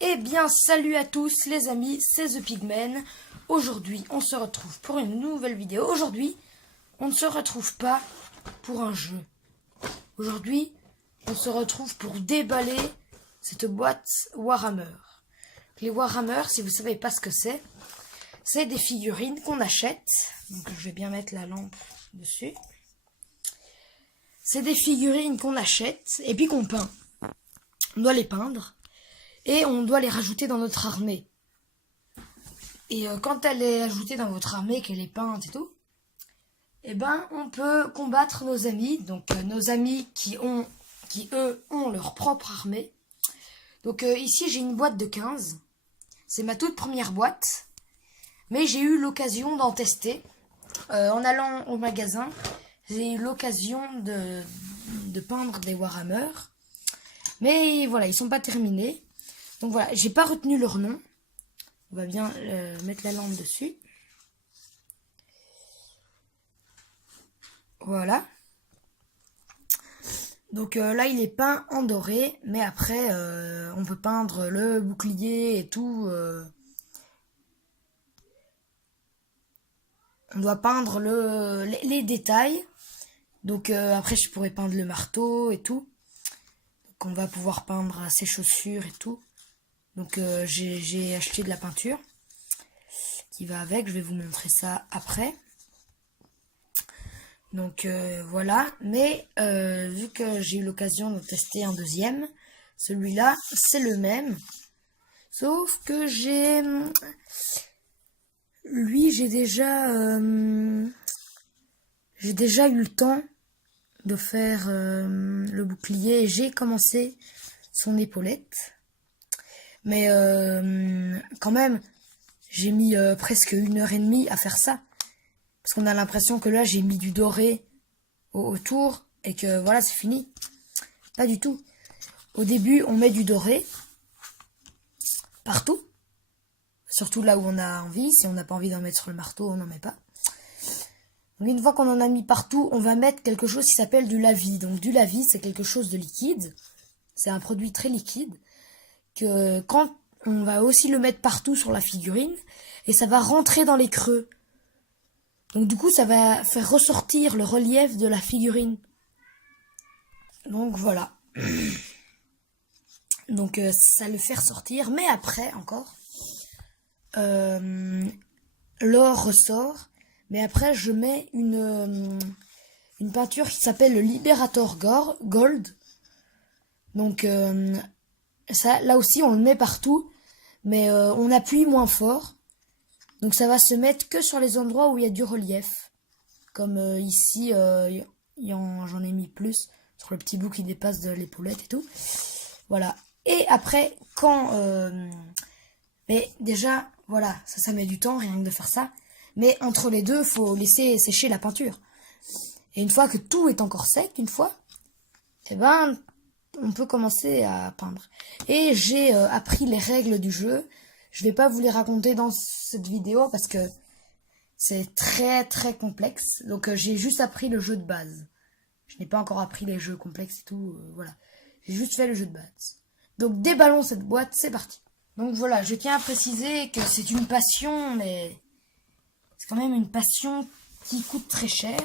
Eh bien, salut à tous les amis, c'est The Pigman. Aujourd'hui, on se retrouve pour une nouvelle vidéo. Aujourd'hui, on ne se retrouve pas pour un jeu. Aujourd'hui, on se retrouve pour déballer cette boîte Warhammer. Les Warhammer, si vous ne savez pas ce que c'est des figurines qu'on achète. Donc, je vais bien mettre la lampe dessus. C'est des figurines qu'on achète et puis qu'on peint. On doit les peindre. Et on doit les rajouter dans notre armée. Et quand elle est ajoutée dans votre armée, qu'elle est peinte et tout, eh ben, on peut combattre nos amis. Donc, nos amis qui, eux, ont leur propre armée. Donc, ici, j'ai une boîte de 15. C'est ma toute première boîte. Mais j'ai eu l'occasion d'en tester. En allant au magasin, j'ai eu l'occasion de peindre des Warhammer. Mais voilà, ils sont pas terminés. Donc voilà, j'ai pas retenu leur nom. On va bien mettre la lampe dessus. Voilà. Donc là, il est peint en doré. Mais après, on peut peindre le bouclier et tout. On doit peindre les détails. Donc après, je pourrais peindre le marteau et tout. Donc on va pouvoir peindre ses chaussures et tout. Donc j'ai acheté de la peinture qui va avec, je vais vous montrer ça après. Donc voilà, mais vu que j'ai eu l'occasion de tester un deuxième, celui-là c'est le même, sauf que j'ai déjà eu le temps de faire le bouclier et j'ai commencé son épaulette. Mais quand même, j'ai mis presque 1h30 à faire ça. Parce qu'on a l'impression que là, j'ai mis du doré autour et que voilà, c'est fini. Pas du tout. Au début, on met du doré partout. Surtout là où on a envie. Si on n'a pas envie d'en mettre sur le marteau, on n'en met pas. Donc une fois qu'on en a mis partout, on va mettre quelque chose qui s'appelle du lavis. Donc du lavis, c'est quelque chose de liquide. C'est un produit très liquide. Que quand on va aussi le mettre partout sur la figurine et ça va rentrer dans les creux. Donc du coup, ça va faire ressortir le relief de la figurine. Donc voilà. Donc ça le fait ressortir, mais après encore, l'or ressort. Mais après, je mets une peinture qui s'appelle le Liberator Gold. Donc ça, là aussi, on le met partout, mais on appuie moins fort. Donc ça va se mettre que sur les endroits où il y a du relief. Comme ici, j'en ai mis plus sur le petit bout qui dépasse de l'épaulette et tout. Voilà. Et après, mais déjà, voilà, ça met du temps, rien que de faire ça. Mais entre les deux, faut laisser sécher la peinture. Et une fois que tout est encore sec, eh ben, on peut commencer à peindre. Et j'ai appris les règles du jeu. Je vais pas vous les raconter dans cette vidéo parce que c'est très très complexe. Donc j'ai juste appris le jeu de base. Je n'ai pas encore appris les jeux complexes et tout. Voilà. J'ai juste fait le jeu de base. Donc déballons cette boîte, c'est parti. Donc voilà, je tiens à préciser que c'est une passion, mais c'est quand même une passion qui coûte très cher.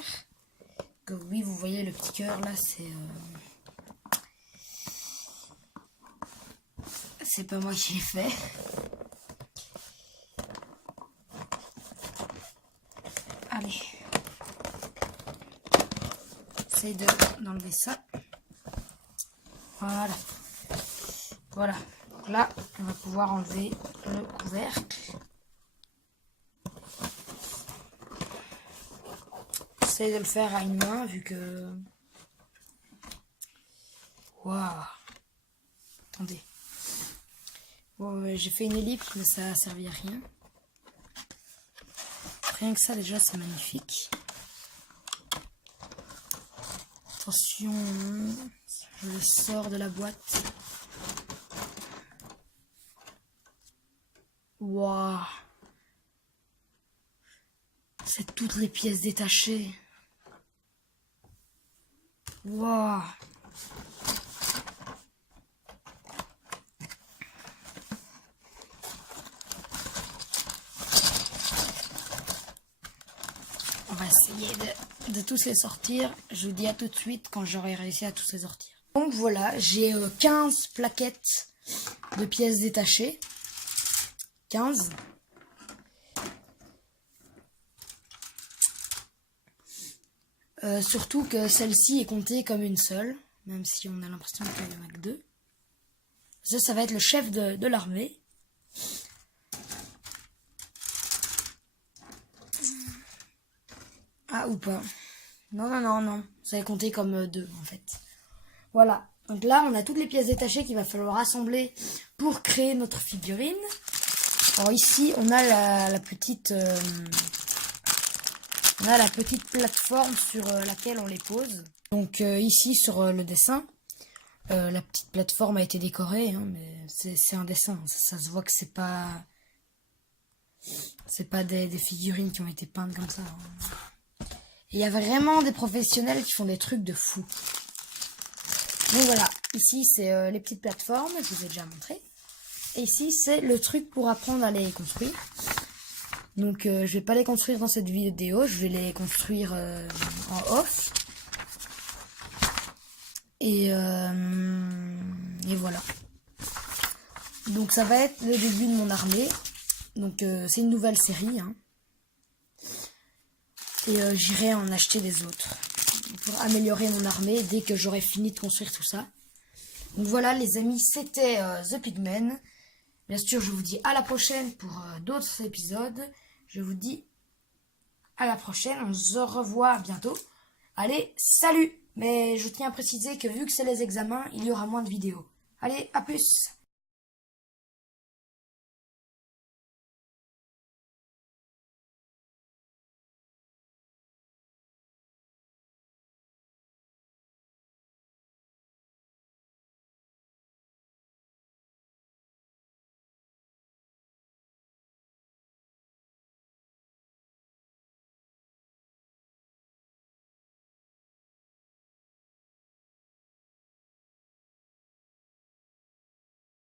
Que oui, vous voyez le petit cœur là, c'est pas moi qui l'ai fait. Allez. J'essaie d'enlever ça. Voilà. Voilà. Donc là, on va pouvoir enlever le couvercle. J'essaie de le faire à une main vu que... Waouh. Attendez. Bon, j'ai fait une ellipse, mais ça a servi à rien. Rien que ça, déjà, c'est magnifique. Attention, je le sors de la boîte. Waouh. C'est toutes les pièces détachées. Waouh. essayer de tous les sortir. Je vous dis à tout de suite quand j'aurai réussi à tous les sortir. Donc voilà, j'ai 15 plaquettes de pièces détachées. 15. Surtout que celle-ci est comptée comme une seule, même si on a l'impression qu'il n'y en a que 2. Ça va être le chef de l'armée. Ah, ou pas. Non. Ça va compter comme 2, en fait. Voilà. Donc là, on a toutes les pièces détachées qu'il va falloir assembler pour créer notre figurine. Alors ici, on a la petite... on a la petite plateforme sur laquelle on les pose. Donc ici, sur le dessin, la petite plateforme a été décorée, hein, mais c'est un dessin. Ça se voit que c'est pas des figurines qui ont été peintes comme ça. Hein. Il y a vraiment des professionnels qui font des trucs de fou. Donc voilà, ici c'est les petites plateformes, je vous ai déjà montré. Et ici c'est le truc pour apprendre à les construire. Donc je vais pas les construire dans cette vidéo, je vais les construire en off. Et voilà. Donc ça va être le début de mon armée. Donc c'est une nouvelle série. Hein. Et j'irai en acheter des autres pour améliorer mon armée dès que j'aurai fini de construire tout ça. Donc voilà les amis, c'était The Pigmen. Bien sûr je vous dis à la prochaine pour d'autres épisodes. Je vous dis à la prochaine, on se revoit bientôt. Allez, salut! Mais je tiens à préciser que vu que c'est les examens, il y aura moins de vidéos. Allez, à plus!